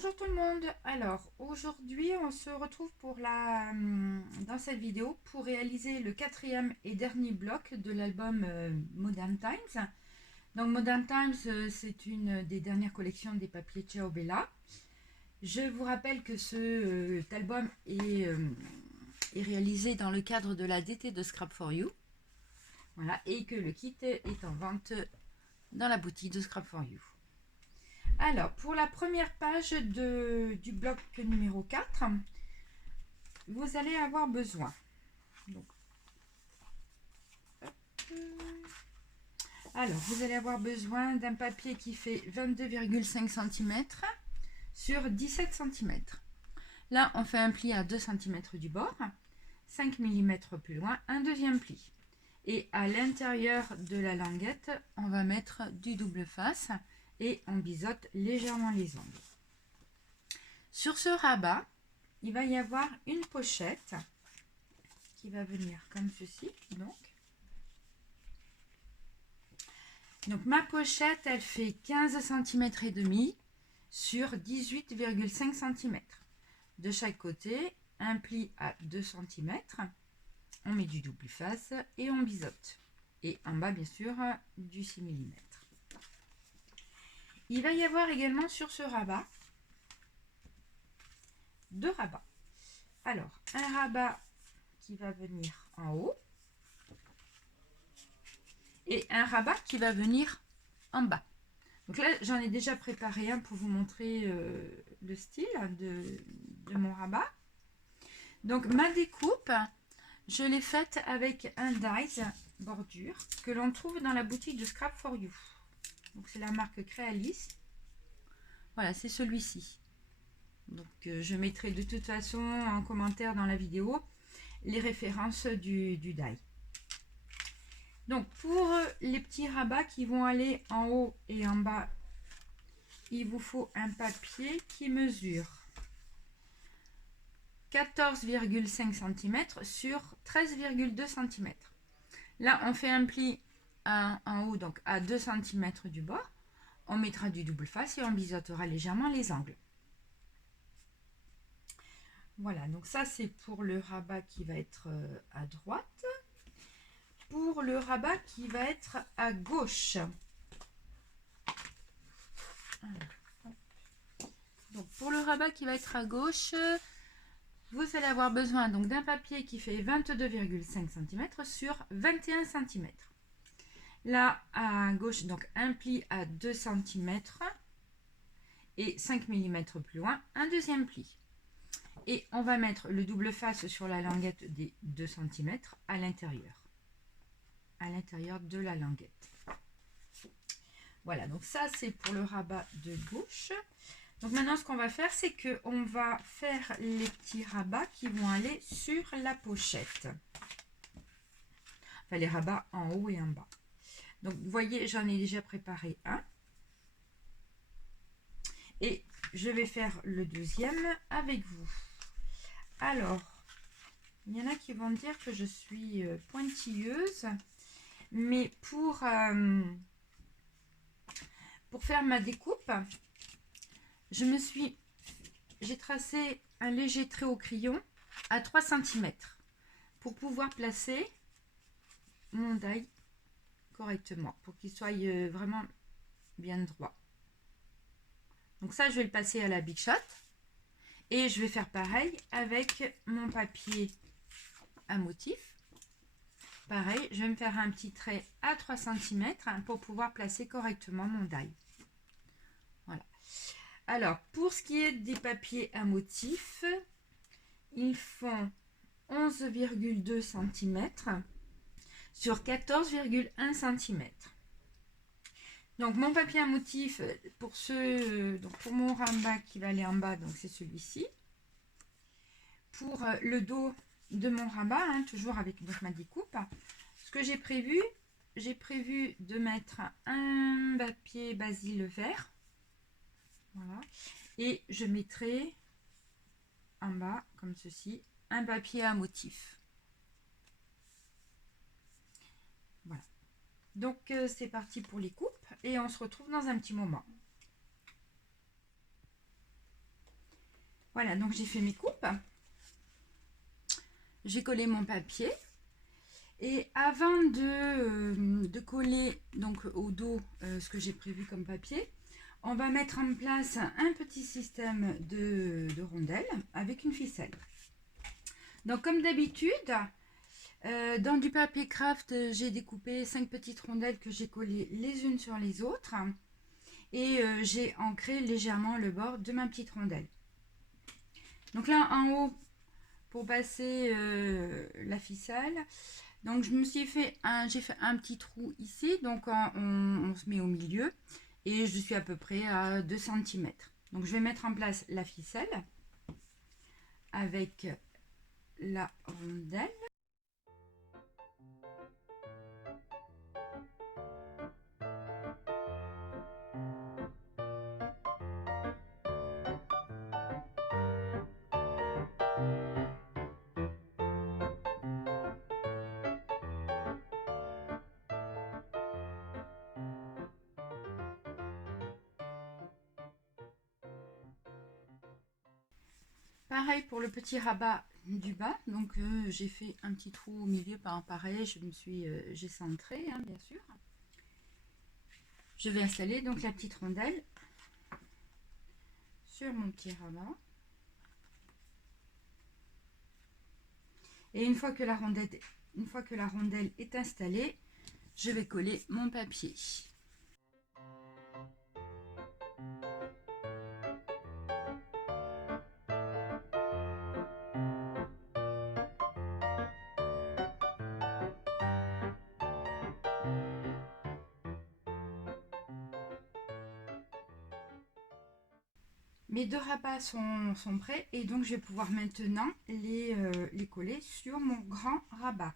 Bonjour tout le monde. Alors aujourd'hui on se retrouve dans cette vidéo pour réaliser le quatrième et dernier bloc de l'album Modern Times. Donc Modern Times, c'est une des dernières collections des papiers Ciao Bella. Je vous rappelle que cet album est réalisé dans le cadre de la DT de Scrap for You. Voilà, et que le kit est en vente dans la boutique de Scrap for You. Alors, pour la première page du bloc numéro 4, vous allez avoir besoin. Donc, vous allez avoir besoin d'un papier qui fait 22,5 cm sur 17 cm. Là, on fait un pli à 2 cm du bord, 5 mm plus loin, un deuxième pli. Et à l'intérieur de la languette, on va mettre du double face et on biseaute légèrement les ongles. Sur ce rabat, il va y avoir une pochette qui va venir comme ceci. Donc ma pochette, elle fait 15 cm et demi sur 18,5 cm. De chaque côté, un pli à 2 cm. On met du double face et on biseaute. Et en bas, bien sûr, du 6 mm. Il va y avoir également sur ce rabat deux rabats. Alors, un rabat qui va venir en haut et un rabat qui va venir en bas. Donc là, j'en ai déjà préparé un pour vous montrer le style de mon rabat. Donc ma découpe, je l'ai faite avec un dies bordure que l'on trouve dans la boutique de Scrap for You. Donc c'est la marque Crealis. Voilà, c'est celui-ci. Donc je mettrai de toute façon en commentaire dans la vidéo les références du die. Donc pour les petits rabats qui vont aller en haut et en bas, il vous faut un papier qui mesure 14,5 cm sur 13,2 cm. Là on fait un pli en haut, donc à 2 cm du bord. On mettra du double face et on biseautera légèrement les angles. Voilà, donc ça c'est pour le rabat qui va être à droite. Pour le rabat qui va être à gauche. Donc pour le rabat qui va être à gauche, vous allez avoir besoin donc d'un papier qui fait 22,5 cm sur 21 cm. Là à gauche, donc un pli à 2 cm et 5 mm plus loin, un deuxième pli. Et on va mettre le double face sur la languette des 2 cm à l'intérieur de la languette. Voilà, donc ça c'est pour le rabat de gauche. Donc maintenant ce qu'on va faire, c'est qu'on va faire les petits rabats qui vont aller sur la pochette. Enfin les rabats en haut et en bas. Donc vous voyez, j'en ai déjà préparé un. Et je vais faire le deuxième avec vous. Alors, il y en a qui vont dire que je suis pointilleuse. Mais pour faire ma découpe, j'ai tracé un léger trait au crayon à 3 cm pour pouvoir placer mon die correctement, pour qu'il soit vraiment bien droit. Donc ça, je vais le passer à la Big Shot. Et je vais faire pareil avec mon papier à motif. Pareil, je vais me faire un petit trait à 3 cm pour pouvoir placer correctement mon die. Voilà. Alors, pour ce qui est des papiers à motif, ils font 11,2 cm sur 14,1 cm. Donc, mon papier à motif, pour mon rabat qui va aller en bas, donc c'est celui-ci. Pour le dos de mon rabat, toujours avec ma découpe, ce que j'ai prévu de mettre un papier basil vert. Voilà. Et je mettrai en bas, comme ceci, un papier à motif. Voilà. Donc c'est parti pour les coupes et on se retrouve dans un petit moment. Voilà, donc j'ai fait mes coupes. J'ai collé mon papier. Et avant de coller donc au dos ce que j'ai prévu comme papier, on va mettre en place un petit système de rondelles avec une ficelle. Donc comme d'habitude, dans du papier craft, j'ai découpé 5 petites rondelles que j'ai collées les unes sur les autres. Et j'ai ancré légèrement le bord de ma petite rondelle. Donc là en haut, pour passer la ficelle, donc je me suis fait j'ai fait un petit trou ici, donc on se met au milieu et je suis à peu près à 2 cm. Donc je vais mettre en place la ficelle avec la rondelle. Pareil pour le petit rabat du bas, donc j'ai fait un petit trou au milieu, pareil, j'ai centré hein, bien sûr. Je vais installer donc la petite rondelle sur mon petit rabat. Et une fois que la rondelle est installée, je vais coller mon papier. Mes deux rabats sont prêts et donc je vais pouvoir maintenant les coller sur mon grand rabat.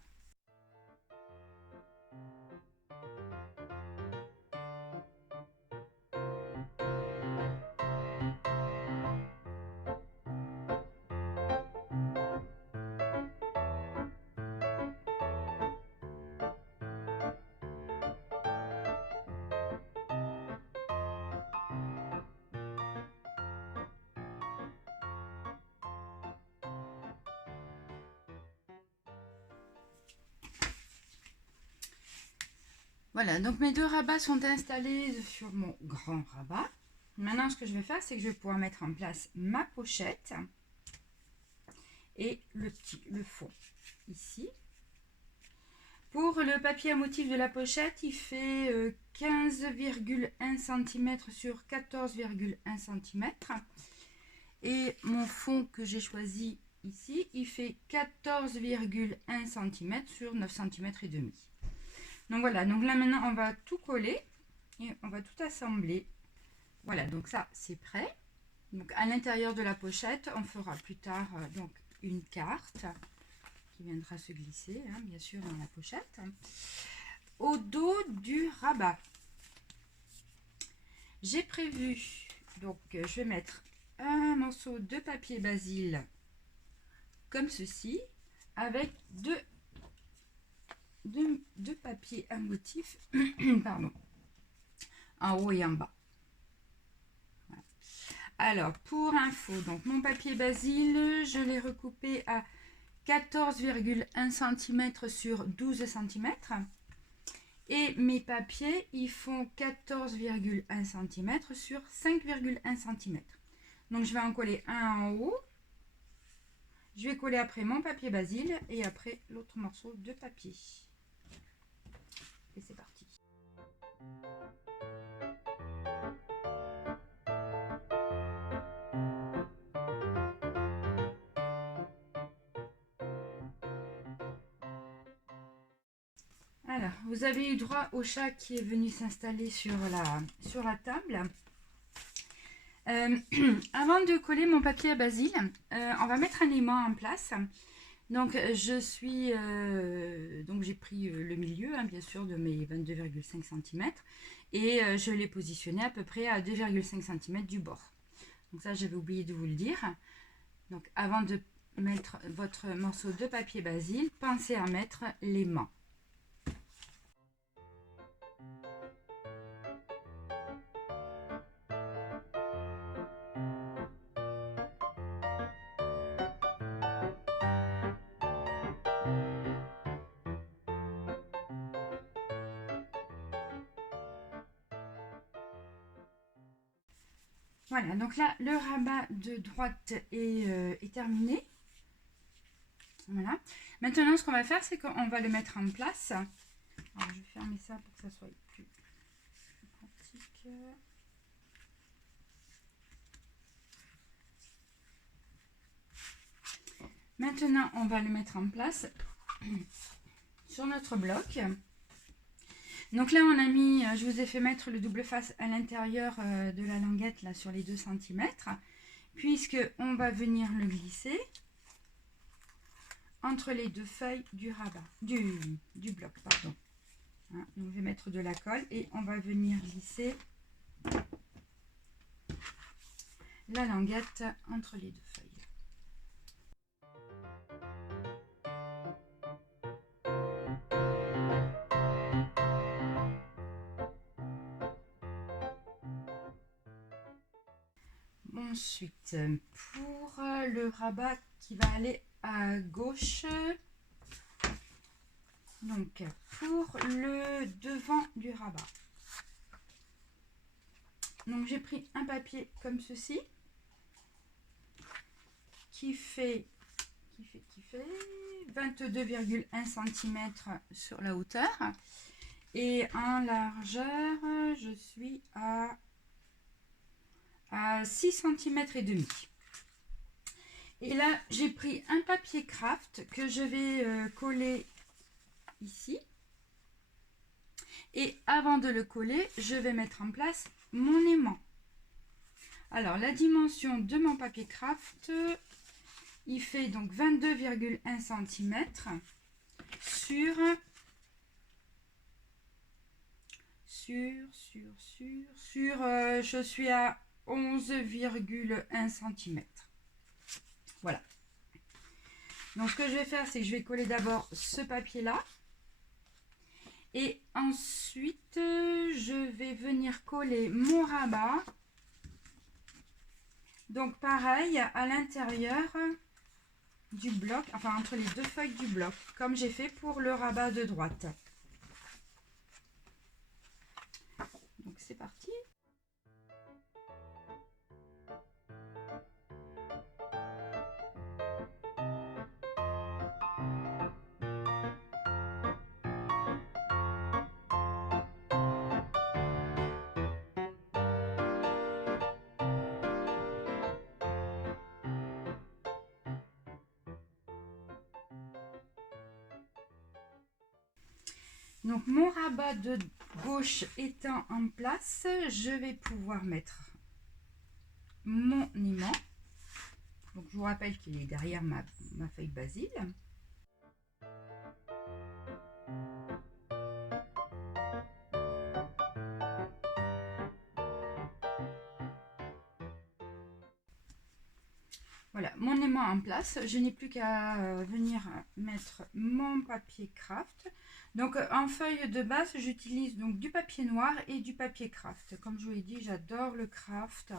Voilà, donc mes deux rabats sont installés sur mon grand rabat. Maintenant, ce que je vais faire, c'est que je vais pouvoir mettre en place ma pochette et le fond ici. Pour le papier à motif de la pochette, il fait 15,1 cm sur 14,1 cm. Et mon fond que j'ai choisi ici, il fait 14,1 cm sur 9 cm et demi. Donc voilà, donc là maintenant on va tout coller et on va tout assembler. Voilà, donc ça c'est prêt. Donc à l'intérieur de la pochette, on fera plus tard donc une carte qui viendra se glisser, hein, bien sûr, dans la pochette. Au dos du rabat, j'ai prévu, donc je vais mettre un morceau de papier basil comme ceci, avec deux papiers à motif pardon, en haut et en bas. Voilà. Alors pour info, donc mon papier basil, je l'ai recoupé à 14,1 cm sur 12 cm et mes papiers ils font 14,1 cm sur 5,1 cm. Donc je vais en coller un en haut, je vais coller après mon papier basil et après l'autre morceau de papier. Et c'est parti. Alors, vous avez eu droit au chat qui est venu s'installer sur la table. Avant de coller mon papier à basil, on va mettre un aimant en place. Donc, j'ai pris le milieu, hein, bien sûr, de mes 22,5 cm et je l'ai positionné à peu près à 2,5 cm du bord. Donc ça, j'avais oublié de vous le dire. Donc, avant de mettre votre morceau de papier basil, pensez à mettre l'aimant. Voilà, donc là, le rabat de droite est terminé. Voilà. Maintenant, ce qu'on va faire, c'est qu'on va le mettre en place. Alors, je vais fermer ça pour que ça soit plus pratique. Maintenant, on va le mettre en place sur notre bloc. Donc là, on a mis, je vous ai fait mettre le double face à l'intérieur de la languette, là, sur les 2 cm, puisque on va venir le glisser entre les 2 feuilles du rabat, du bloc, pardon. Hein, donc, je vais mettre de la colle et on va venir glisser la languette entre les 2 feuilles. Ensuite, pour le rabat qui va aller à gauche, donc pour le devant du rabat, donc j'ai pris un papier comme ceci qui fait 22,1 cm sur la hauteur et en largeur je suis à 6 cm et demi. Et là, j'ai pris un papier craft que je vais coller ici. Et avant de le coller, je vais mettre en place mon aimant. Alors, la dimension de mon papier craft, il fait donc 22,1 cm sur je suis à 11,1 cm. Voilà. Donc ce que je vais faire, c'est que je vais coller d'abord ce papier là. Et ensuite, je vais venir coller mon rabat. Donc pareil, à l'intérieur du bloc, enfin entre les 2 feuilles du bloc, comme j'ai fait pour le rabat de droite. Donc c'est parti. Donc mon rabat de gauche étant en place, je vais pouvoir mettre mon aimant. Donc je vous rappelle qu'il est derrière ma feuille de basil. Voilà, mon aimant en place. Je n'ai plus qu'à venir mettre mon papier craft. Donc en feuille de base, j'utilise donc du papier noir et du papier craft. Comme je vous l'ai dit, j'adore le craft.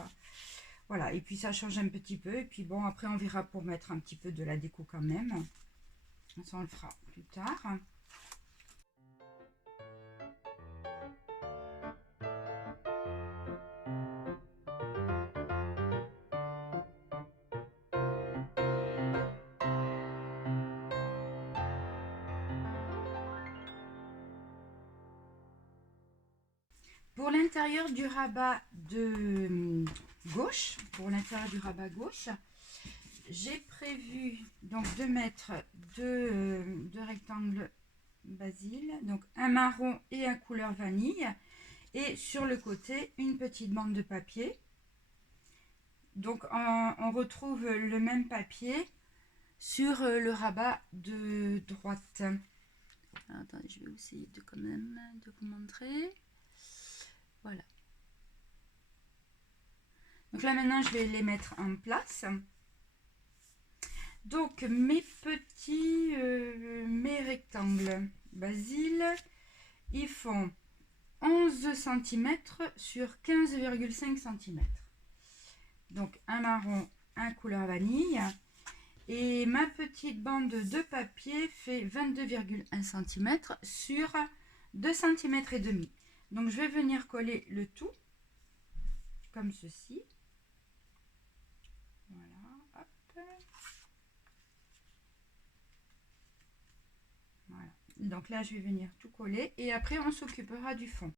Voilà, et puis ça change un petit peu. Et puis bon, après on verra pour mettre un petit peu de la déco quand même. Ça on le fera plus tard. Pour l'intérieur du rabat de gauche, j'ai prévu donc de mettre deux rectangles basil, donc un marron et un couleur vanille, et sur le côté une petite bande de papier. Donc on retrouve le même papier sur le rabat de droite. Alors, attendez, je vais essayer de quand même de vous montrer. Voilà. Donc là maintenant je vais les mettre en place. Donc mes rectangles basil, ils font 11 cm sur 15,5 cm. Donc un marron, un couleur vanille. Et ma petite bande de papier fait 22,1 cm sur 2 cm et demi. Donc je vais venir coller le tout comme ceci. Donc là, je vais venir tout coller et après, on s'occupera du fond.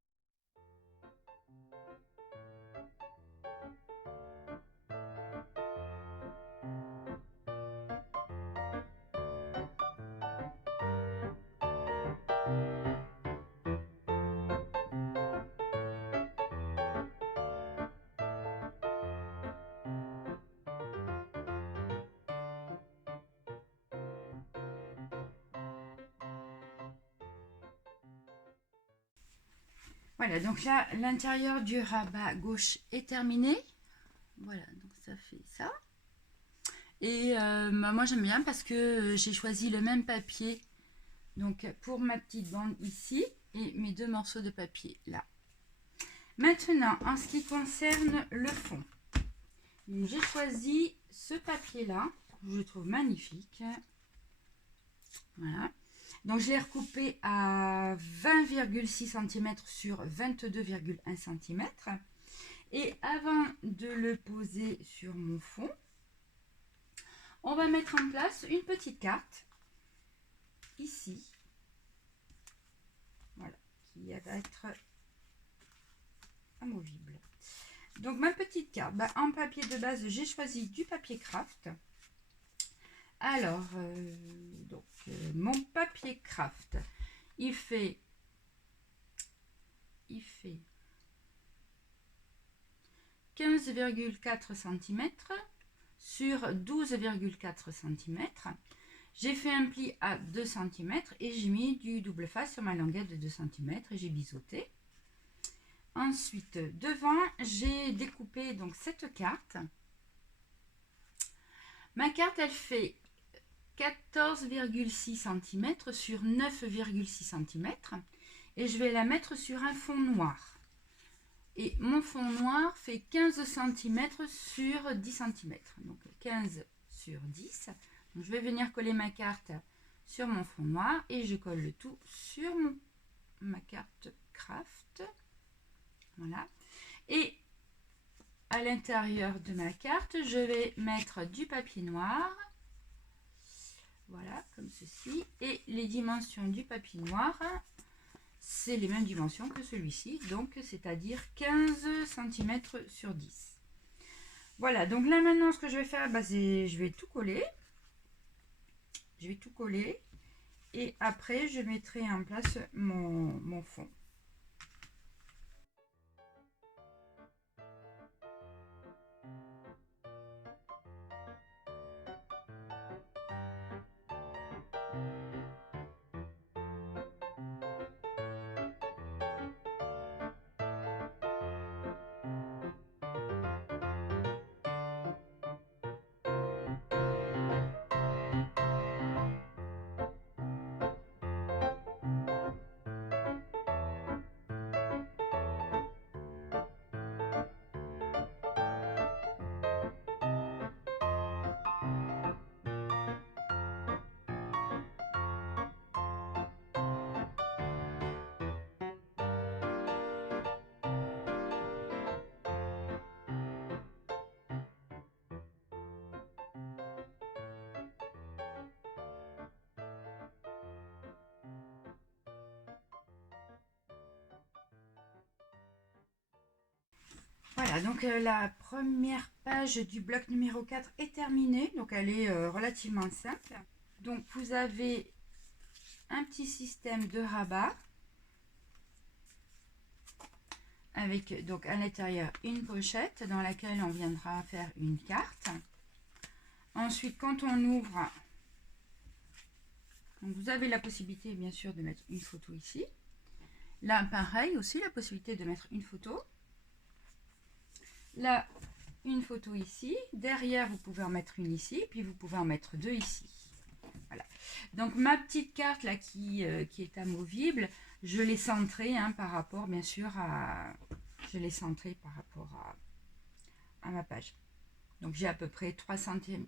Voilà, donc là, l'intérieur du rabat gauche est terminé. Voilà, donc ça fait ça. Et moi, j'aime bien parce que j'ai choisi le même papier. Donc, pour ma petite bande ici et mes 2 morceaux de papier là. Maintenant, en ce qui concerne le fond, j'ai choisi ce papier-là. Je le trouve magnifique. Voilà. Donc, je l'ai recoupé à 20,6 cm sur 22,1 cm. Et avant de le poser sur mon fond, on va mettre en place une petite carte, ici. Voilà, qui va être amovible. Donc, ma petite carte, en papier de base, j'ai choisi du papier craft. Alors, mon papier craft, il fait 15,4 cm sur 12,4 cm. J'ai fait un pli à 2 cm et j'ai mis du double face sur ma languette de 2 cm et j'ai biseauté. Ensuite, devant, j'ai découpé donc cette carte. Ma carte, elle fait 14,6 cm sur 9,6 cm et je vais la mettre sur un fond noir. Et mon fond noir fait 15 cm sur 10 cm. Donc 15 sur 10. Donc, je vais venir coller ma carte sur mon fond noir et je colle le tout sur ma carte craft. Voilà. Et à l'intérieur de ma carte, je vais mettre du papier noir. Voilà, comme ceci. Et les dimensions du papier noir, c'est les mêmes dimensions que celui-ci. Donc, c'est-à-dire 15 cm sur 10. Voilà, donc là maintenant, ce que je vais faire, c'est je vais tout coller. Je vais tout coller. Et après, je mettrai en place mon fond. Voilà, donc la première page du bloc numéro 4 est terminée. Donc elle est relativement simple. Donc vous avez un petit système de rabat avec donc à l'intérieur une pochette dans laquelle on viendra faire une carte. Ensuite, quand on ouvre, donc vous avez la possibilité bien sûr de mettre une photo ici. Là, pareil aussi, la possibilité de mettre une photo. Là, une photo ici. Derrière, vous pouvez en mettre une ici. Puis vous pouvez en mettre 2 ici. Voilà. Donc, ma petite carte là qui est amovible, je l'ai centrée par rapport, bien sûr, à... Je l'ai centrée par rapport à ma page. Donc, j'ai à peu près 3 cm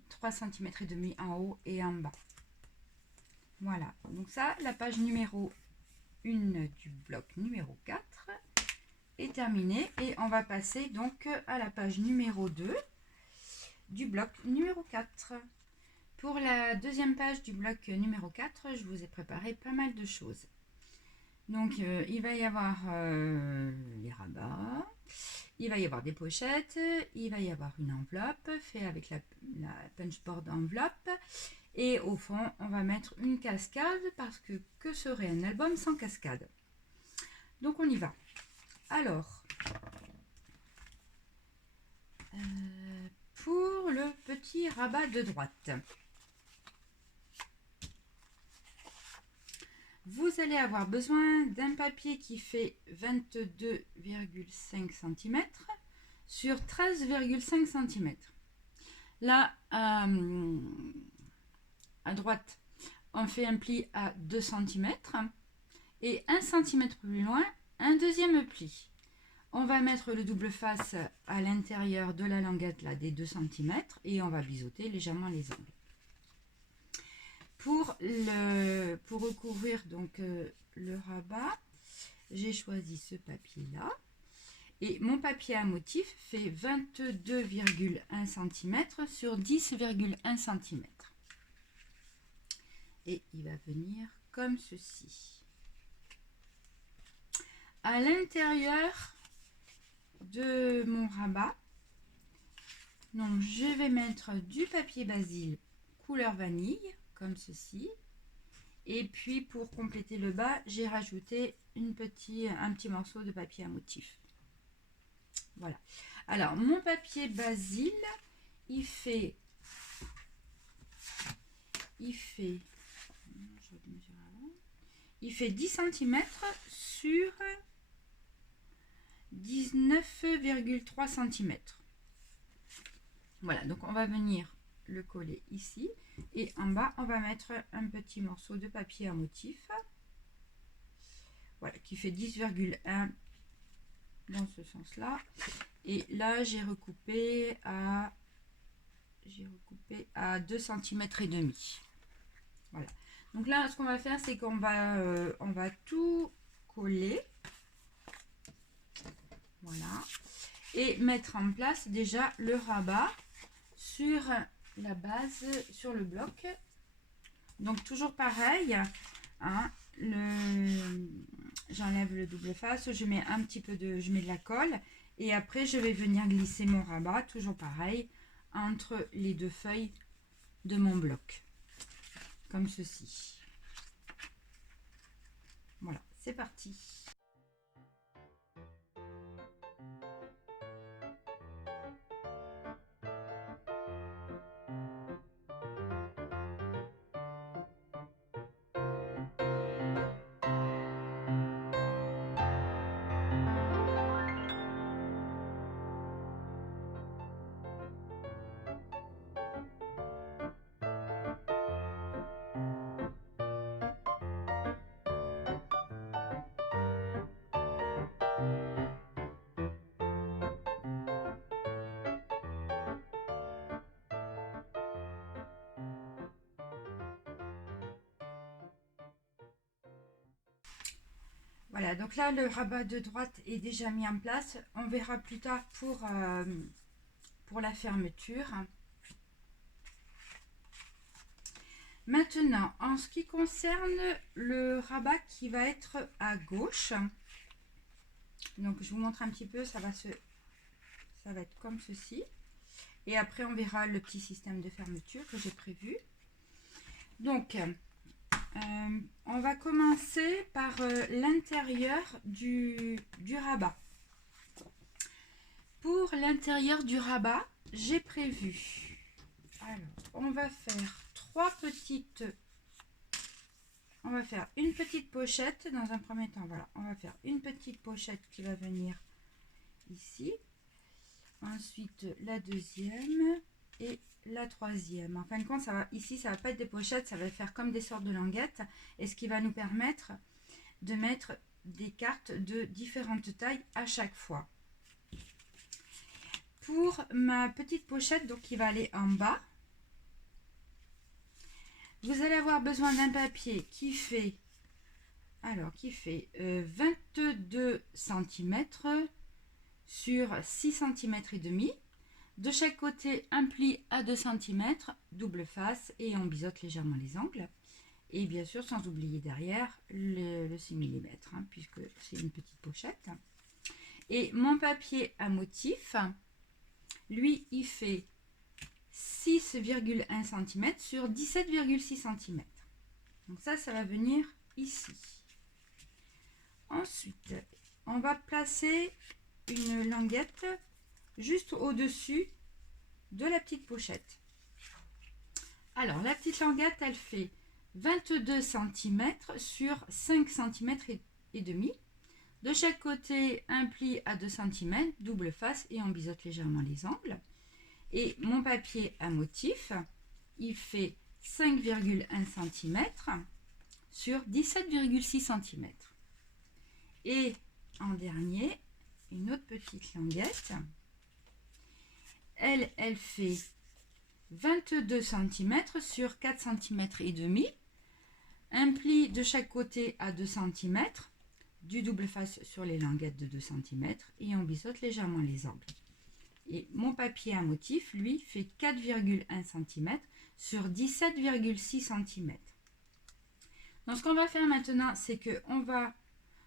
et demi en haut et en bas. Voilà. Donc, ça, la page numéro 1 du bloc numéro 4 est terminée. Et on va passer donc à la page numéro 2 du bloc numéro 4. Pour la deuxième page du bloc numéro 4, je vous ai préparé pas mal de choses. Donc il va y avoir les rabats, il va y avoir des pochettes, il va y avoir une enveloppe faite avec la punchboard enveloppe. Et au fond, on va mettre une cascade parce que serait un album sans cascade? Donc on y va. Alors, pour le petit rabat de droite, vous allez avoir besoin d'un papier qui fait 22,5 cm sur 13,5 cm. Là, à droite, on fait un pli à 2 cm et 1 cm plus loin, un deuxième pli. On va mettre le double face à l'intérieur de la languette là, des 2 cm et on va biseauter légèrement les angles. Pour recouvrir donc le rabat, j'ai choisi ce papier là. Et mon papier à motif fait 22,1 cm sur 10,1 cm. Et il va venir comme ceci. À l'intérieur de mon rabat, donc je vais mettre du papier basil couleur vanille, comme ceci. Et puis pour compléter le bas, j'ai rajouté un petit morceau de papier à motif. Voilà. Alors, mon papier basil, il fait 10 cm sur 19,3 cm. Voilà, donc on va venir le coller ici. Et en bas, on va mettre un petit morceau de papier à motif. Voilà, qui fait 10,1 dans ce sens-là. Et là, j'ai recoupé à 2 cm et demi. Voilà. Donc là, ce qu'on va faire, c'est qu'on va tout coller. Voilà. Et mettre en place déjà le rabat sur la base, sur le bloc. Donc toujours pareil, hein, j'enlève le double face, je mets je mets de la colle et après je vais venir glisser mon rabat, toujours pareil, entre les deux feuilles de mon bloc, comme ceci. Voilà, c'est parti. Voilà, donc là, le rabat de droite est déjà mis en place. On verra plus tard pour la fermeture. Maintenant, en ce qui concerne le rabat qui va être à gauche, donc je vous montre un petit peu, ça va être comme ceci. Et après, on verra le petit système de fermeture que j'ai prévu. Donc, on va commencer par l'intérieur du rabat. Pour l'intérieur du rabat, j'ai prévu, alors on va faire une petite pochette dans un premier temps. Voilà, on va faire une petite pochette qui va venir ici, ensuite la deuxième et la troisième. En fin de compte, ici ça va pas être des pochettes, ça va faire comme des sortes de languettes, et ce qui va nous permettre de mettre des cartes de différentes tailles à chaque fois. Pour ma petite pochette, donc qui va aller en bas, vous allez avoir besoin d'un papier qui fait 22 cm sur 6 cm et demi. De chaque côté, un pli à 2 cm, double face et on biseaute légèrement les angles. Et bien sûr, sans oublier derrière le 6 mm, hein, puisque c'est une petite pochette. Et mon papier à motif, lui, il fait 6,1 cm sur 17,6 cm. Donc ça va venir ici. Ensuite, on va placer une languette juste au-dessus de la petite pochette. Alors, la petite languette, elle fait 22 cm sur 5 cm et demi. De chaque côté, un pli à 2 cm, double face et on biseaute légèrement les angles. Et mon papier à motif, il fait 5,1 cm sur 17,6 cm. Et en dernier, une autre petite languette. Elle fait 22 cm sur 4 cm et demi. Un pli de chaque côté à 2 cm, du double face sur les languettes de 2 cm et on biseaute légèrement les angles. Et mon papier à motif, lui, fait 4,1 cm sur 17,6 cm. Donc ce qu'on va faire maintenant, c'est que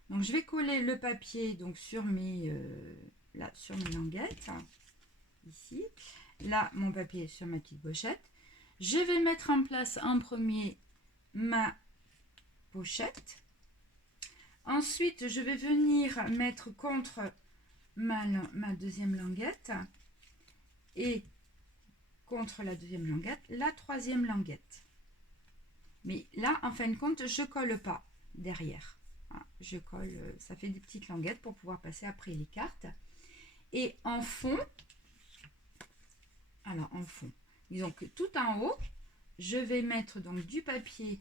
donc je vais coller le papier donc sur mes languettes, ici. Là, mon papier sur ma petite pochette. Je vais mettre en place en premier ma pochette. Ensuite, je vais venir mettre contre ma deuxième languette et contre la deuxième languette, la troisième languette. Mais là, en fin de compte, je colle pas derrière. Je colle, ça fait des petites languettes pour pouvoir passer après les cartes. Et en fond, disons que tout en haut, je vais mettre donc du papier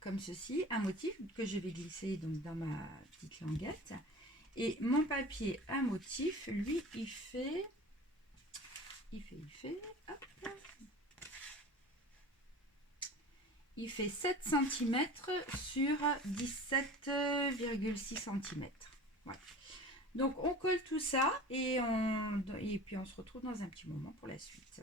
comme ceci, un motif que je vais glisser donc dans ma petite languette. Et mon papier à motif, lui, il fait hop, il fait 7 cm sur 17,6 cm. Voilà. Donc on colle tout ça et puis on se retrouve dans un petit moment pour la suite.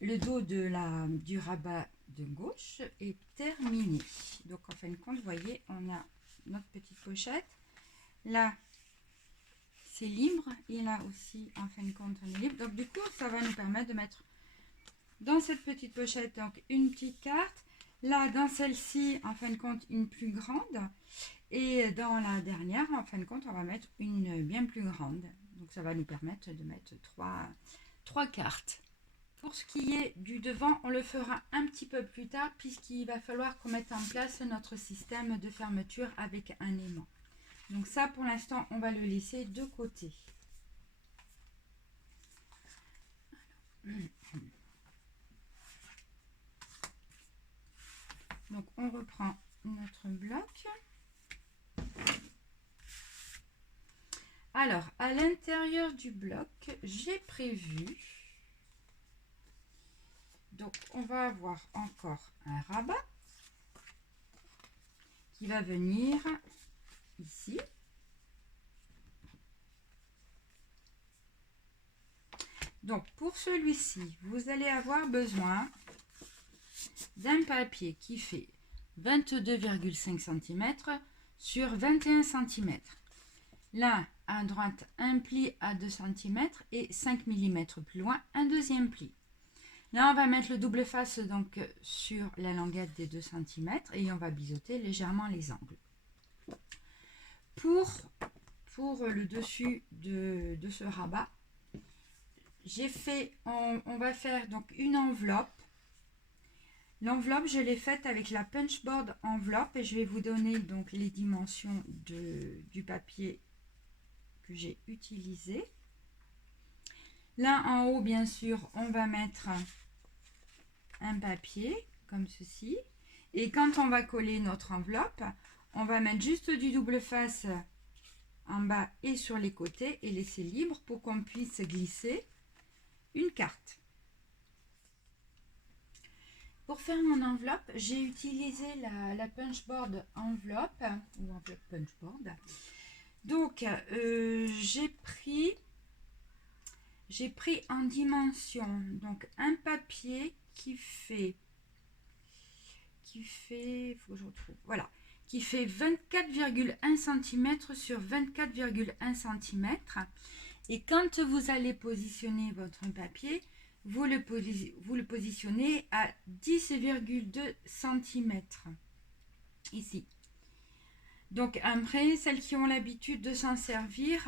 Le dos du rabat de gauche est terminé. Donc en fin de compte, vous voyez, on a notre petite pochette. Là, c'est libre. Et là aussi, en fin de compte, on est libre. Donc du coup, ça va nous permettre de mettre dans cette petite pochette donc une petite carte. Là, dans celle-ci, en fin de compte, une plus grande. Et dans la dernière, en fin de compte, on va mettre une bien plus grande. Donc ça va nous permettre de mettre trois cartes. Pour ce qui est du devant, on le fera un petit peu plus tard puisqu'il va falloir qu'on mette en place notre système de fermeture avec un aimant. Donc ça, pour l'instant, on va le laisser de côté. Donc on reprend notre bloc. Alors, à l'intérieur du bloc, j'ai prévu Donc on va avoir encore un rabat qui va venir ici. Donc pour celui-ci, vous allez avoir besoin d'un papier qui fait 22,5 cm sur 21 cm. Là, à droite, un pli à 2 cm et 5 mm plus loin, un deuxième pli. Là, on va mettre le double face donc sur la languette des 2 cm et on va biseauter légèrement les angles. Pour le dessus de ce rabat, j'ai fait, on va faire donc une enveloppe. L'enveloppe, je l'ai faite avec la punchboard enveloppe et je vais vous donner donc les dimensions du papier que j'ai utilisé. Là en haut, bien sûr, on va mettre un papier comme ceci. Et quand on va coller notre enveloppe, on va mettre juste du double face en bas et sur les côtés et laisser libre pour qu'on puisse glisser une carte. Pour faire mon enveloppe, j'ai utilisé la punchboard enveloppe ou enveloppe punchboard. Donc j'ai pris en dimension donc un papier qui fait faut que je retrouve, voilà, qui fait 24,1 cm sur 24,1 cm. Et quand vous allez positionner votre papier, vous le positionnez à 10,2 cm ici. Donc après, celles qui ont l'habitude de s'en servir,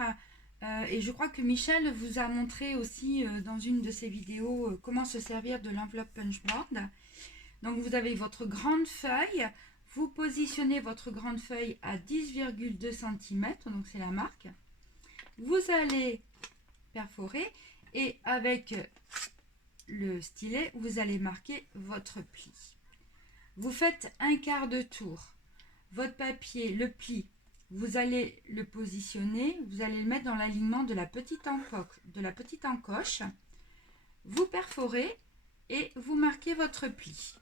et je crois que Michel vous a montré aussi dans une de ses vidéos comment se servir de l'enveloppe punchboard. Donc vous avez votre grande feuille, vous positionnez votre grande feuille à 10,2 cm, donc c'est la marque. Vous allez perforer et avec le stylet, vous allez marquer votre pli. Vous faites un quart de tour. Votre papier, le pli, vous allez le positionner, vous allez le mettre dans l'alignement de la petite encoche. Vous perforez et vous marquez votre pli.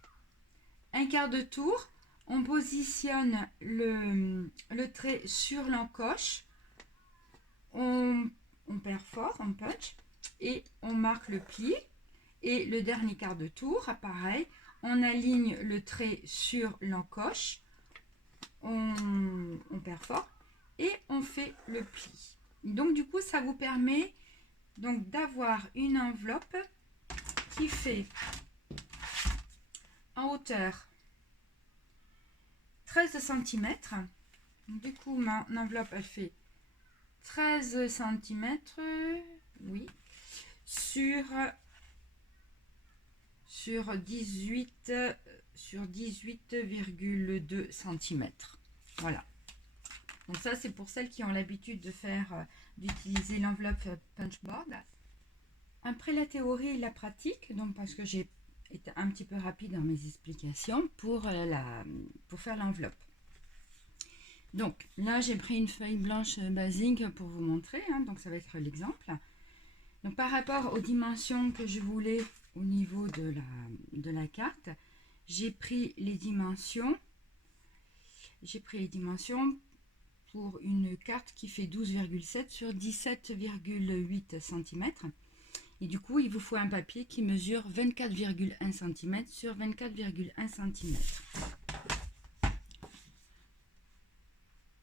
Un quart de tour, on positionne le trait sur l'encoche, on perfore, on punch et on marque le pli. Et le dernier quart de tour, pareil, on aligne le trait sur l'encoche, on perfore et on fait le pli. Donc du coup, ça vous permet donc d'avoir une enveloppe qui fait en hauteur 13 cm. Du coup, ma enveloppe, elle fait 13 cm, oui, sur 18,2 cm. Voilà. Donc ça, c'est pour celles qui ont l'habitude de faire, d'utiliser l'enveloppe punchboard. Après la théorie et la pratique, donc parce que j'ai été un petit peu rapide dans mes explications pour faire l'enveloppe. Donc là, j'ai pris une feuille blanche basique pour vous montrer, hein, donc ça va être l'exemple. Donc par rapport aux dimensions que je voulais au niveau de la carte, j'ai pris les dimensions pour une carte qui fait 12,7 sur 17,8 cm. Et du coup, il vous faut un papier qui mesure 24,1 cm sur 24,1 cm.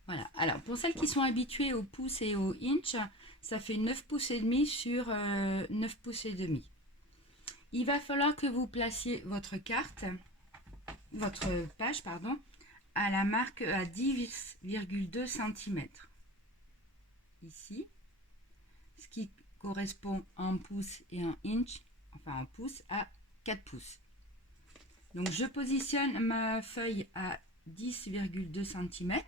Voilà. Alors, pour celles qui sont habituées au pouce et au inch, ça fait 9 pouces et demi sur 9 pouces et demi. Il va falloir que vous placiez votre page, à la marque à 10,2 cm. Ici, ce qui correspond en pouces et en inch, enfin en pouces, à 4 pouces. Donc je positionne ma feuille à 10,2 cm.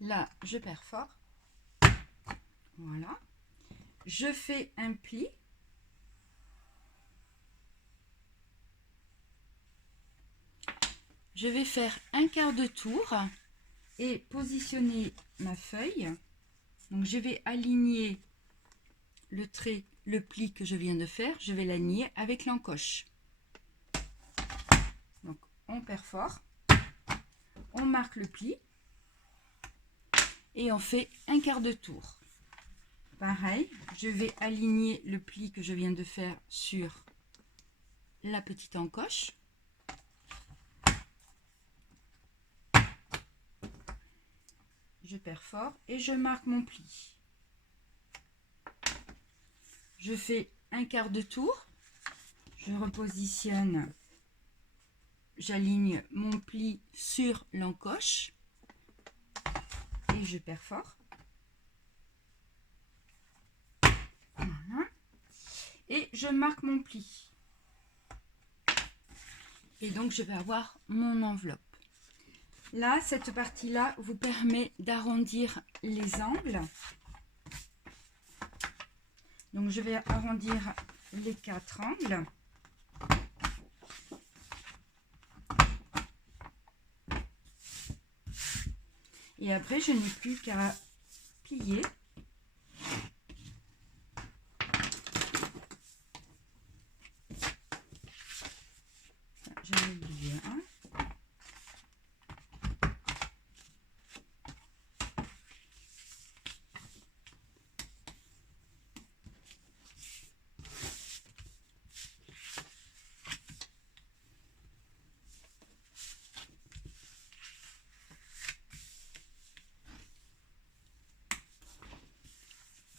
Là, je perfore. Voilà. Je fais un pli. Je vais faire un quart de tour et positionner ma feuille. Donc je vais aligner le trait le pli que je viens de faire, je vais l'aligner avec l'encoche. Donc on perfore, on marque le pli et on fait un quart de tour. Pareil, je vais aligner le pli que je viens de faire sur la petite encoche. Je perfore et je marque mon pli. Je fais un quart de tour, je repositionne, j'aligne mon pli sur l'encoche et je perfore. Voilà. Et je marque mon pli. Et donc je vais avoir mon enveloppe. Là, cette partie-là vous permet d'arrondir les angles. Donc je vais arrondir les 4 angles. Et après, je n'ai plus qu'à plier. J'en ai oublié un.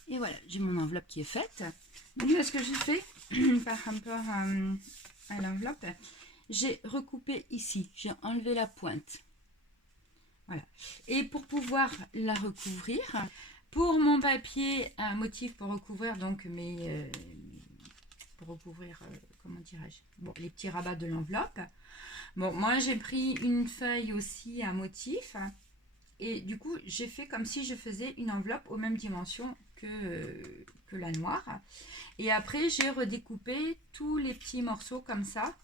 Et voilà, j'ai mon enveloppe qui est faite. Donc là, ce que j'ai fait par rapport à l'enveloppe, j'ai recoupé ici, j'ai enlevé la pointe. Voilà. Et pour pouvoir la recouvrir, pour mon papier, un motif pour recouvrir donc comment dirais-je, bon, les petits rabats de l'enveloppe. Bon, moi j'ai pris une feuille aussi à motif. Et du coup, j'ai fait comme si je faisais une enveloppe aux mêmes dimensions que la noire. Et après, j'ai redécoupé tous les petits morceaux comme ça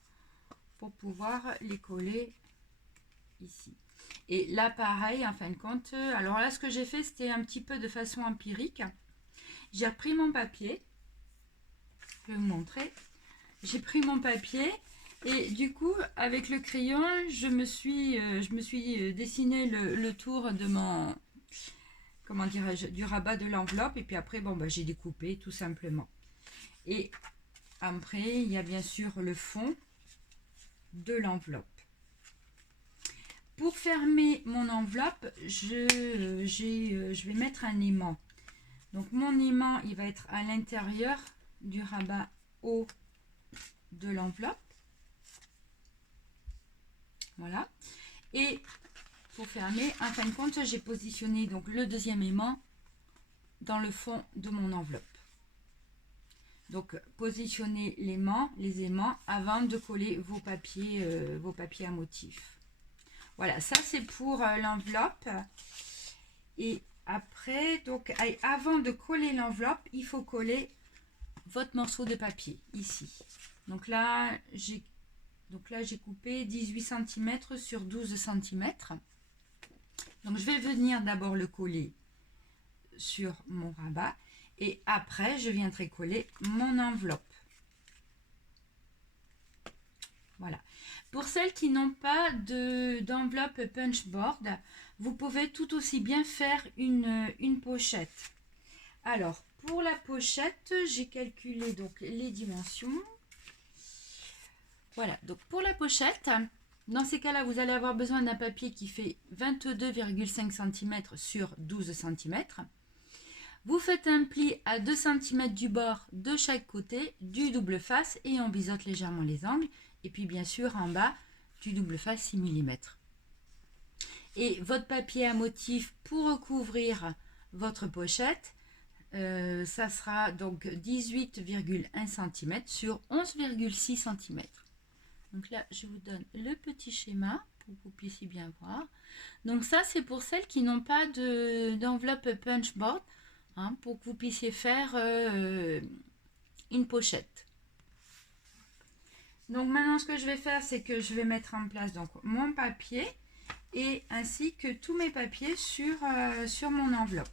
pour pouvoir les coller ici. Et là, pareil, en fin de compte, alors là, ce que j'ai fait, c'était un petit peu de façon empirique. J'ai repris mon papier. Je vais vous montrer. J'ai pris mon papier. Et du coup, avec le crayon, je me suis dessiné le tour de mon, comment dirais-je, du rabat de l'enveloppe. Et puis après, bon, bah, j'ai découpé tout simplement. Et après, il y a bien sûr le fond de l'enveloppe. Pour fermer mon enveloppe, je vais mettre un aimant. Donc mon aimant, il va être à l'intérieur du rabat haut de l'enveloppe. Voilà. Et pour fermer, en fin de compte, j'ai positionné donc le deuxième aimant dans le fond de mon enveloppe. Donc positionnez les aimants avant de coller vos papiers à motif. Voilà, ça c'est pour l'enveloppe. Et après, donc avant de coller l'enveloppe, il faut coller votre morceau de papier ici. Donc là, j'ai coupé 18 cm sur 12 cm. Donc je vais venir d'abord le coller sur mon rabat et après je viendrai coller mon enveloppe. Voilà. Pour celles qui n'ont pas d'enveloppe punchboard, vous pouvez tout aussi bien faire une pochette. Alors, pour la pochette, j'ai calculé donc les dimensions. Voilà, donc pour la pochette, dans ces cas-là, vous allez avoir besoin d'un papier qui fait 22,5 cm sur 12 cm. Vous faites un pli à 2 cm du bord de chaque côté du double face et on biseaute légèrement les angles. Et puis bien sûr en bas du double face 6 mm. Et votre papier à motif pour recouvrir votre pochette, ça sera donc 18,1 cm sur 11,6 cm. Donc là, je vous donne le petit schéma pour que vous puissiez bien voir. Donc ça, c'est pour celles qui n'ont pas d'enveloppe punchboard, hein, pour que vous puissiez faire une pochette. Donc maintenant, ce que je vais faire, c'est que je vais mettre en place donc mon papier et ainsi que tous mes papiers sur mon enveloppe.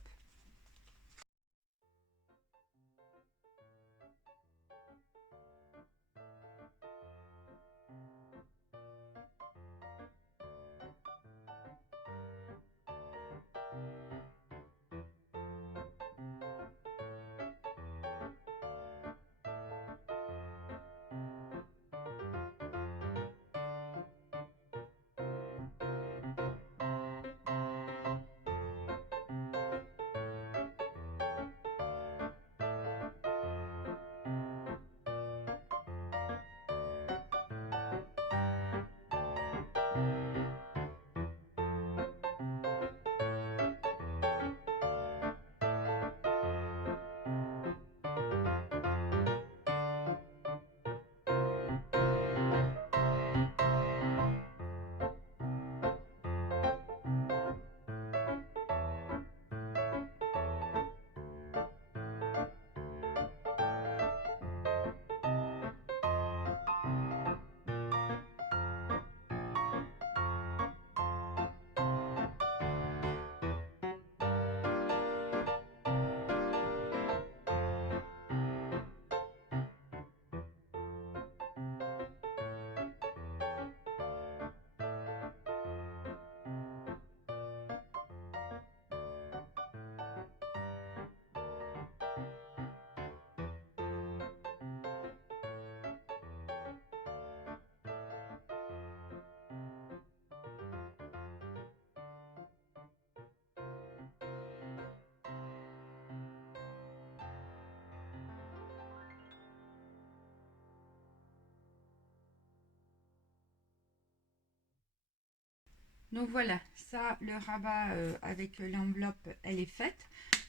Donc voilà, ça, le rabat avec l'enveloppe, elle est faite.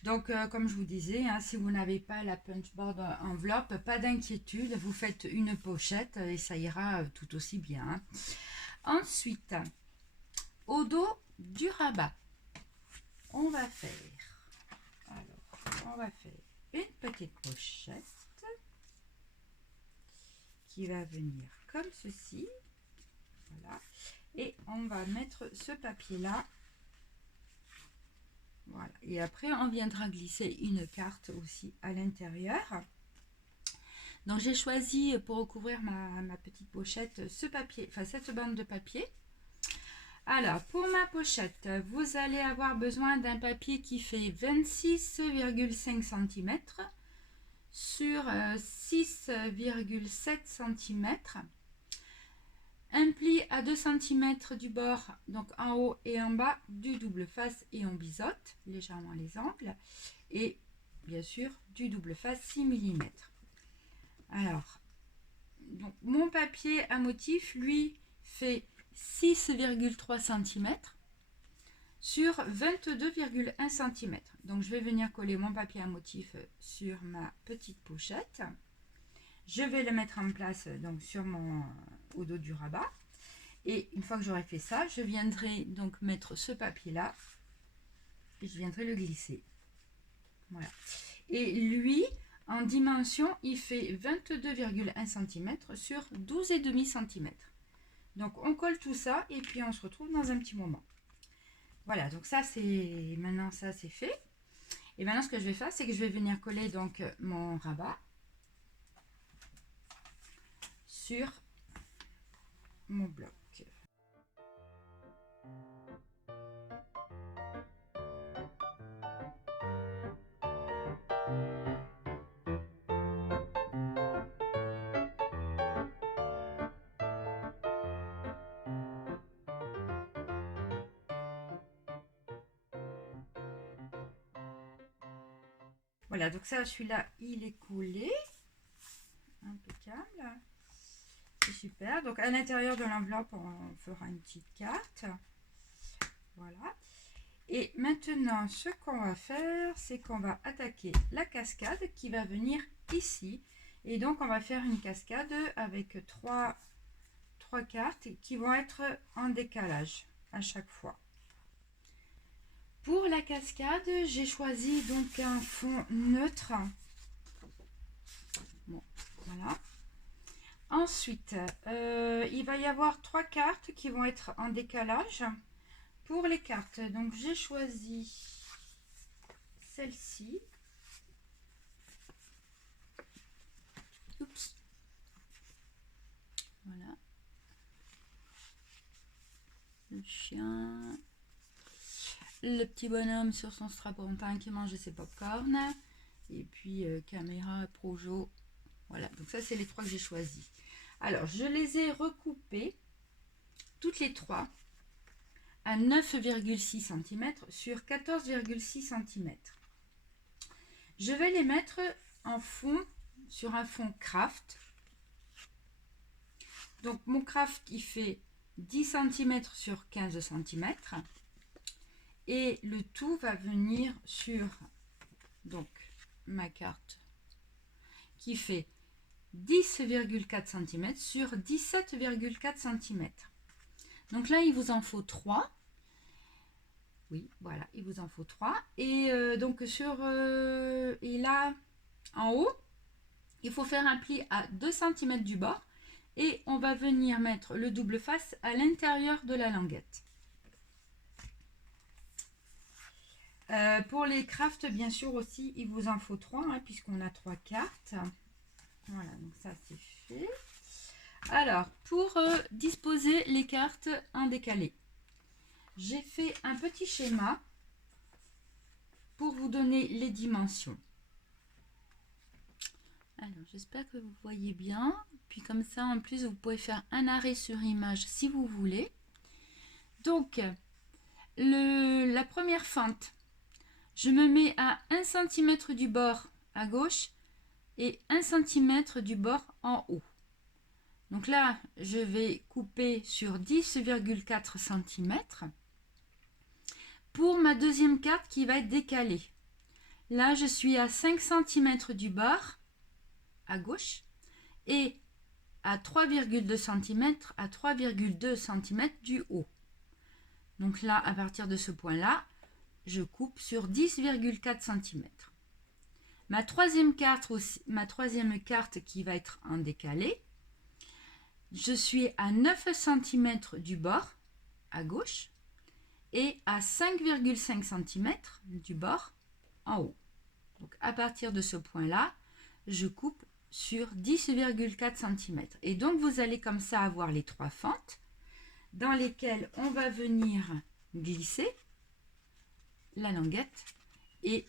Donc comme je vous disais, hein, si vous n'avez pas la punchboard enveloppe, pas d'inquiétude, vous faites une pochette et ça ira tout aussi bien. Hein. Ensuite, au dos du rabat, on va faire une petite pochette qui va venir comme ceci. Voilà. Et on va mettre ce papier là. Voilà. Et après, on viendra glisser une carte aussi à l'intérieur. Donc, j'ai choisi pour recouvrir ma petite pochette ce papier, enfin cette bande de papier. Alors, pour ma pochette, vous allez avoir besoin d'un papier qui fait 26,5 cm sur 6,7 cm. Un pli à 2 cm du bord, donc en haut et en bas du double face, et on biseaute légèrement les angles. Et bien sûr, du double face 6 mm. Alors, donc, mon papier à motif, lui, fait 6,3 cm sur 22,1 cm. Donc, je vais venir coller mon papier à motif sur ma petite pochette. Je vais le mettre en place donc sur au dos du rabat. Et une fois que j'aurai fait ça, je viendrai donc mettre ce papier là et je viendrai le glisser. Voilà. Et lui, en dimension, il fait 22,1 cm sur 12,5 cm. Donc on colle tout ça et puis on se retrouve dans un petit moment. Voilà, donc ça c'est maintenant ça c'est fait. Et maintenant ce que je vais faire, c'est que je vais venir coller donc mon rabat sur mon bloc. Voilà, donc ça, celui-là, il est collé. Impeccable. C'est super. Donc à l'intérieur de l'enveloppe, on fera une petite carte. Voilà. Et maintenant, ce qu'on va faire, c'est qu'on va attaquer la cascade qui va venir ici. Et donc, on va faire une cascade avec trois cartes qui vont être en décalage à chaque fois. Pour la cascade, j'ai choisi donc un fond neutre. Bon, voilà. Ensuite, il va y avoir 3 cartes qui vont être en décalage. Pour les cartes, donc j'ai choisi celle-ci. Oups. Voilà. Le chien. Le petit bonhomme sur son strapontin qui mange ses popcorn. Et puis caméra, projo. Voilà, donc ça c'est les 3 que j'ai choisis. Alors, je les ai recoupées, toutes les 3, à 9,6 cm sur 14,6 cm. Je vais les mettre en fond, sur un fond craft. Donc, mon craft, il fait 10 cm sur 15 cm. Et le tout va venir sur donc ma carte qui fait 10,4 cm sur 17,4 cm. Donc là, il vous en faut 3. Oui, voilà, il vous en faut 3. Et donc et là, en haut, il faut faire un pli à 2 cm du bord. Et on va venir mettre le double face à l'intérieur de la languette. Pour les crafts, bien sûr aussi, il vous en faut 3, hein, puisqu'on a 3 cartes. Voilà, donc ça c'est fait. Alors, pour disposer les cartes en décalé, j'ai fait un petit schéma pour vous donner les dimensions. Alors, j'espère que vous voyez bien. Puis comme ça, en plus, vous pouvez faire un arrêt sur image si vous voulez. Donc, la première fente, je me mets à 1 cm du bord à gauche et 1 cm du bord en haut. Donc là, je vais couper sur 10,4 cm pour ma deuxième carte qui va être décalée. Là, je suis à 5 cm du bord à gauche et à 3,2 cm à 3,2 cm du haut. Donc là, à partir de ce point-là, je coupe sur 10,4 cm. Ma troisième carte qui va être en décalé, je suis à 9 cm du bord à gauche et à 5,5 cm du bord en haut. Donc à partir de ce point-là, je coupe sur 10,4 cm. Et donc vous allez comme ça avoir les trois fentes dans lesquelles on va venir glisser la languette et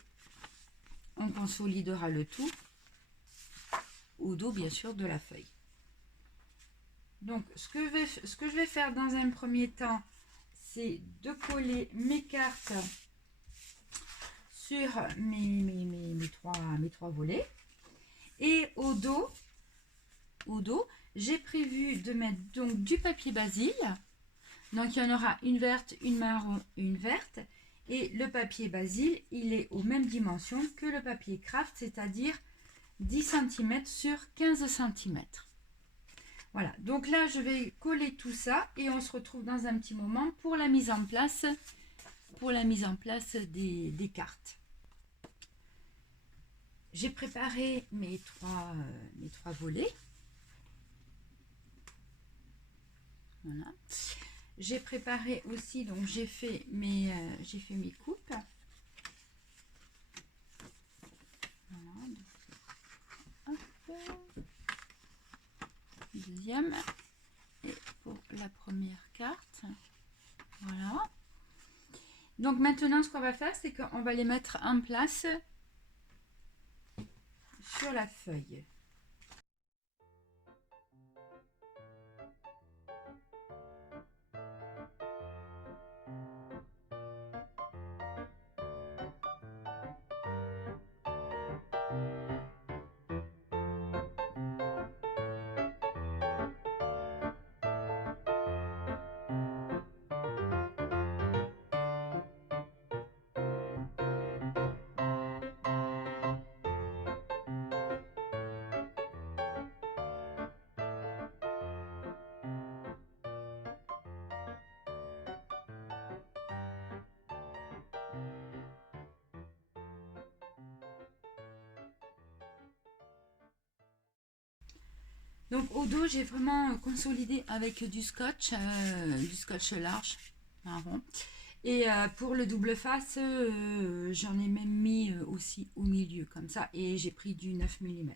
on consolidera le tout au dos bien sûr de la feuille. Donc ce que je vais faire dans un premier temps, c'est de coller mes cartes sur mes trois volets. Et au dos, j'ai prévu de mettre donc du papier basil. Donc il y en aura une verte, une marron, une verte. Et le papier basil, il est aux mêmes dimensions que le papier craft, c'est-à-dire 10 cm sur 15 cm. Voilà, donc là je vais coller tout ça et on se retrouve dans un petit moment pour la mise en place, des cartes. J'ai préparé mes trois volets. Voilà. J'ai préparé aussi, donc j'ai fait mes coupes. Voilà. Hop. Deuxième. Et pour la première carte. Voilà. Donc maintenant, ce qu'on va faire, c'est qu'on va les mettre en place sur la feuille. Donc au dos, j'ai vraiment consolidé avec du scotch large, marron. Et pour le double face, j'en ai même mis aussi au milieu comme ça. Et j'ai pris du 9 mm.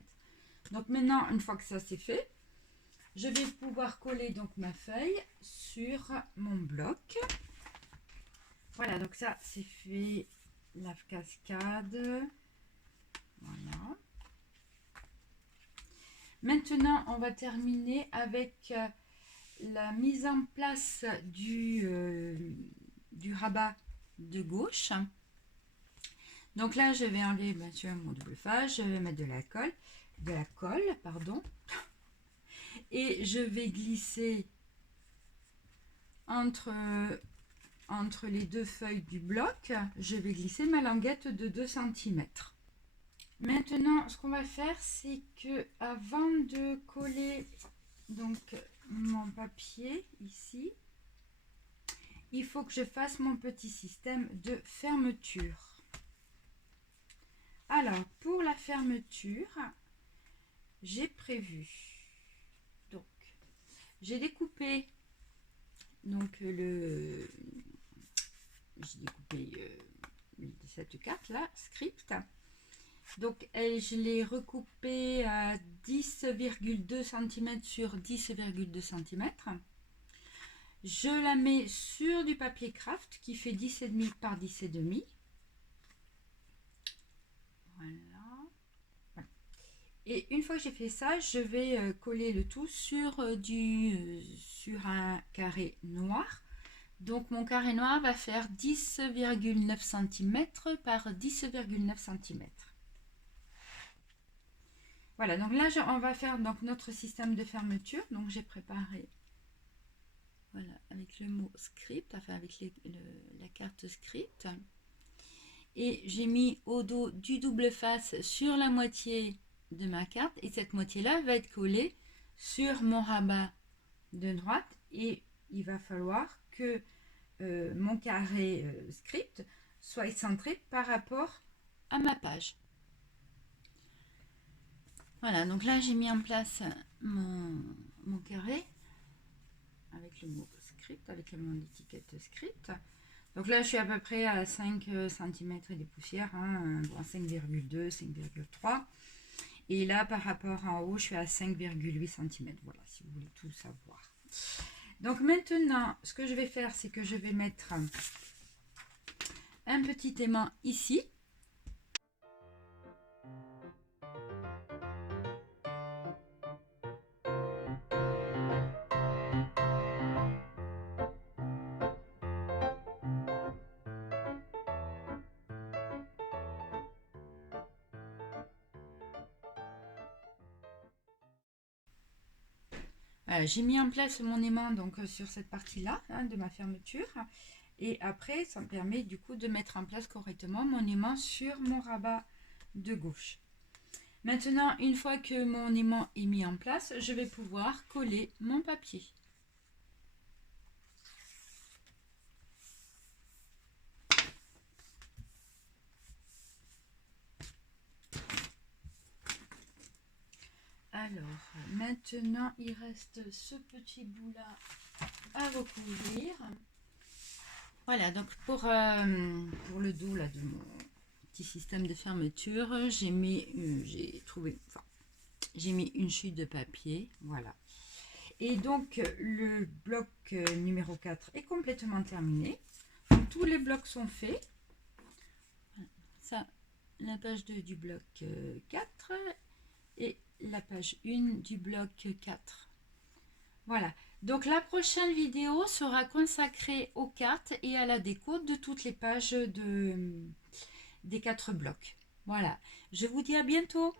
Donc maintenant, une fois que ça c'est fait, je vais pouvoir coller donc ma feuille sur mon bloc. Voilà, donc ça c'est fait, la cascade. Voilà. Maintenant, on va terminer avec la mise en place du rabat de gauche. Donc là, je vais enlever bien sûr mon double face, je vais mettre de la colle, pardon, et je vais glisser entre les deux feuilles du bloc, je vais glisser ma languette de 2 cm. Maintenant, ce qu'on va faire, c'est que avant de coller donc mon papier ici, il faut que je fasse mon petit système de fermeture. Alors, pour la fermeture, j'ai prévu, donc, j'ai découpé, donc j'ai découpé cette carte là, script. Donc, je l'ai recoupée à 10,2 cm sur 10,2 cm. Je la mets sur du papier craft qui fait 10,5 par 10,5. Voilà. Et une fois que j'ai fait ça, je vais coller le tout sur un carré noir. Donc mon carré noir va faire 10,9 cm par 10,9 cm. Voilà, donc là, on va faire donc notre système de fermeture. Donc j'ai préparé, voilà, avec le mot script, enfin avec la carte script. Et j'ai mis au dos du double face sur la moitié de ma carte. Et cette moitié-là va être collée sur mon rabat de droite. Et il va falloir que mon carré script soit centré par rapport à ma page. Voilà, donc là j'ai mis en place mon carré avec le mot script, avec mon étiquette script. Donc là je suis à peu près à 5 cm et des poussières, hein, 5,2, 5,3. Et là par rapport en haut je suis à 5,8 cm. Voilà, si vous voulez tout savoir. Donc maintenant ce que je vais faire, c'est que je vais mettre un petit aimant ici. J'ai mis en place mon aimant donc sur cette partie-là, hein, de ma fermeture. Et après, ça me permet du coup de mettre en place correctement mon aimant sur mon rabat de gauche. Maintenant, une fois que mon aimant est mis en place, je vais pouvoir coller mon papier. Alors, maintenant, il reste ce petit bout-là à recouvrir. Voilà, donc pour le dos là, de mon petit système de fermeture, j'ai mis une chute de papier, voilà. Et donc le bloc numéro 4 est complètement terminé. Donc, tous les blocs sont faits. Ça, la page 2 du bloc 4 et la page 1 du bloc 4. Voilà. Donc la prochaine vidéo sera consacrée aux cartes et à la déco de toutes les pages des 4 blocs. Voilà. Je vous dis à bientôt.